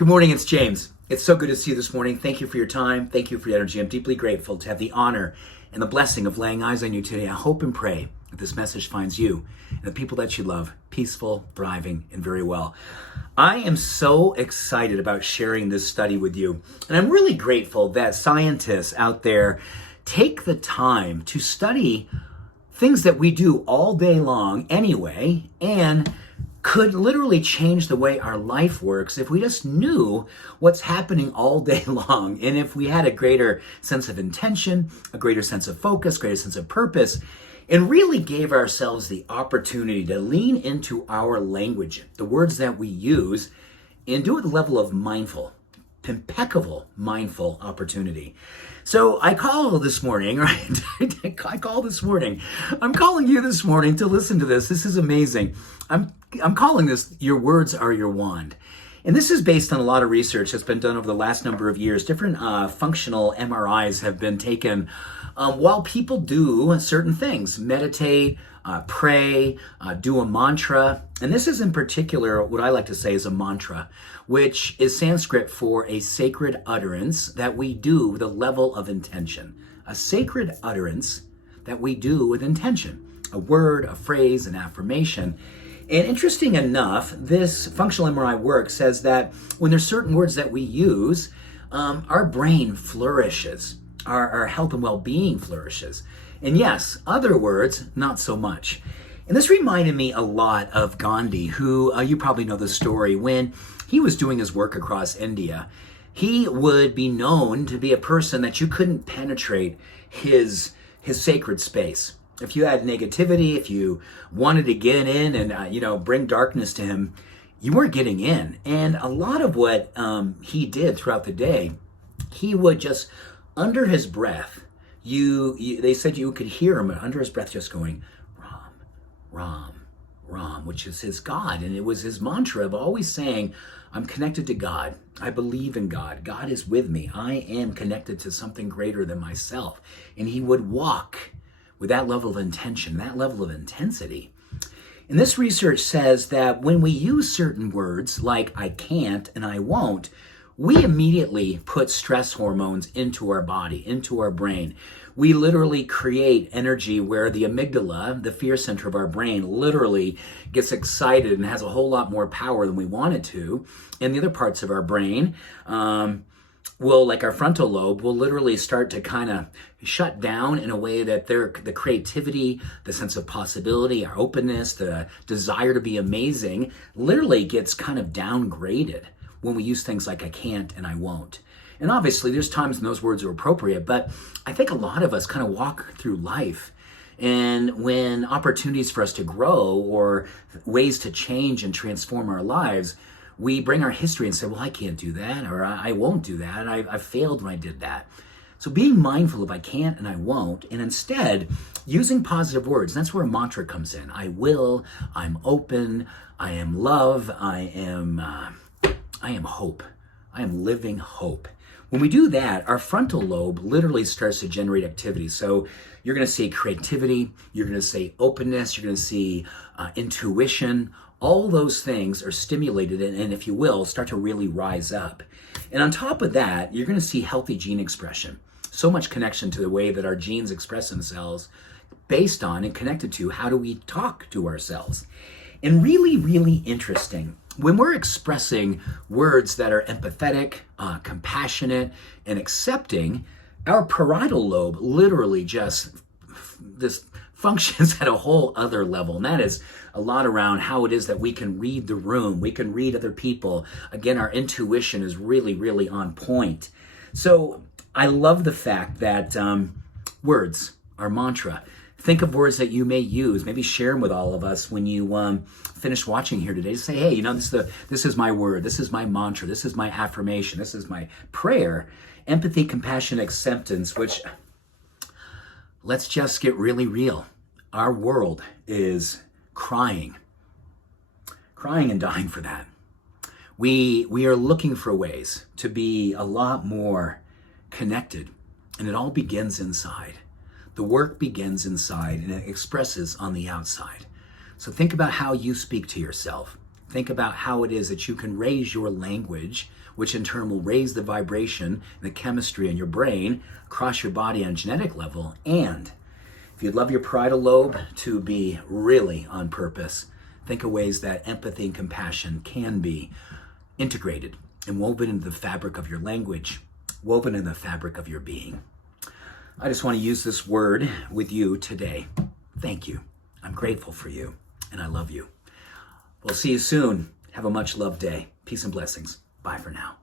Good morning, it's James. It's so good to see you this morning. Thank you for your time. Thank you for your energy. I'm deeply grateful to have the honor and the blessing of laying eyes on you today. I hope and pray that this message finds you and the people that you love peaceful, thriving, and very well. I am so excited about sharing this study with you. And I'm really grateful that scientists out there take the time to study things that we do all day long anyway, and could literally change the way our life works if we just knew what's happening all day long. And if we had a greater sense of intention, a greater sense of focus, greater sense of purpose, and really gave ourselves the opportunity to lean into our language, the words that we use, and do it at the level of mindful, impeccable, mindful opportunity. So I call this morning, right? I'm calling you this morning to listen to this. This is amazing. I'm calling this Your Words Are Your Wand. And this is based on a lot of research that's been done over the last number of years. Different functional MRIs have been taken while people do certain things, meditate, pray, do a mantra. And this is in particular what I like to say is a mantra, which is Sanskrit for a sacred utterance that we do with a level of intention. A sacred utterance that we do with intention. A word, a phrase, an affirmation. And interesting enough, this functional MRI work says that when there's certain words that we use, our brain flourishes, our health and well-being flourishes. And yes, other words, not so much. And this reminded me a lot of Gandhi, who you probably know the story. When he was doing his work across India, he would be known to be a person that you couldn't penetrate his sacred space. If you had negativity, if you wanted to get in and bring darkness to him, you weren't getting in. And a lot of what he did throughout the day, he would just, under his breath, they said you could hear him under his breath just going, Ram, Ram, Ram, which is his God. And it was his mantra of always saying, I'm connected to God. I believe in God. God is with me. I am connected to something greater than myself. And he would walk with that level of intention, that level of intensity. And this research says that when we use certain words like I can't and I won't, we immediately put stress hormones into our body, into our brain. We literally create energy where the amygdala, the fear center of our brain, literally gets excited and has a whole lot more power than we want it to. And the other parts of our brain, like our frontal lobe, will literally start to kind of shut down in a way that the creativity, the sense of possibility, our openness, the desire to be amazing, literally gets kind of downgraded when we use things like I can't and I won't. And obviously there's times when those words are appropriate, but I think a lot of us kind of walk through life, and when opportunities for us to grow or ways to change and transform our lives, we bring our history and say, well, I can't do that, or I won't do that. I failed when I did that. So being mindful of I can't and I won't, and instead using positive words, that's where a mantra comes in. I will, I'm open, I am love, I am hope. I am living hope. When we do that, our frontal lobe literally starts to generate activity. So you're going to see creativity, you're going to see openness, you're going to see intuition. All those things are stimulated and, if you will, start to really rise up. And on top of that, you're going to see healthy gene expression. So much connection to the way that our genes express themselves based on and connected to how do we talk to ourselves. And really, really interesting, when we're expressing words that are empathetic, compassionate, and accepting, our parietal lobe literally just this functions at a whole other level. And that is a lot around how it is that we can read the room, we can read other people. Again, our intuition is really, really on point. So I love the fact that words are mantra. Think of words that you may use. Maybe share them with all of us when you finish watching here today. Just say, hey, this is my word. This is my mantra. This is my affirmation. This is my prayer. Empathy, compassion, acceptance, which, let's just get really real. Our world is crying and dying for that. We are looking for ways to be a lot more connected, and it all begins inside. The work begins inside and it expresses on the outside. So think about how you speak to yourself. Think about how it is that you can raise your language, which in turn will raise the vibration, the chemistry in your brain, across your body on a genetic level. And if you'd love your parietal lobe to be really on purpose, think of ways that empathy and compassion can be integrated and woven into the fabric of your language, woven in the fabric of your being. I just want to use this word with you today. Thank you. I'm grateful for you, and I love you. We'll see you soon. Have a much loved day. Peace and blessings. Bye for now.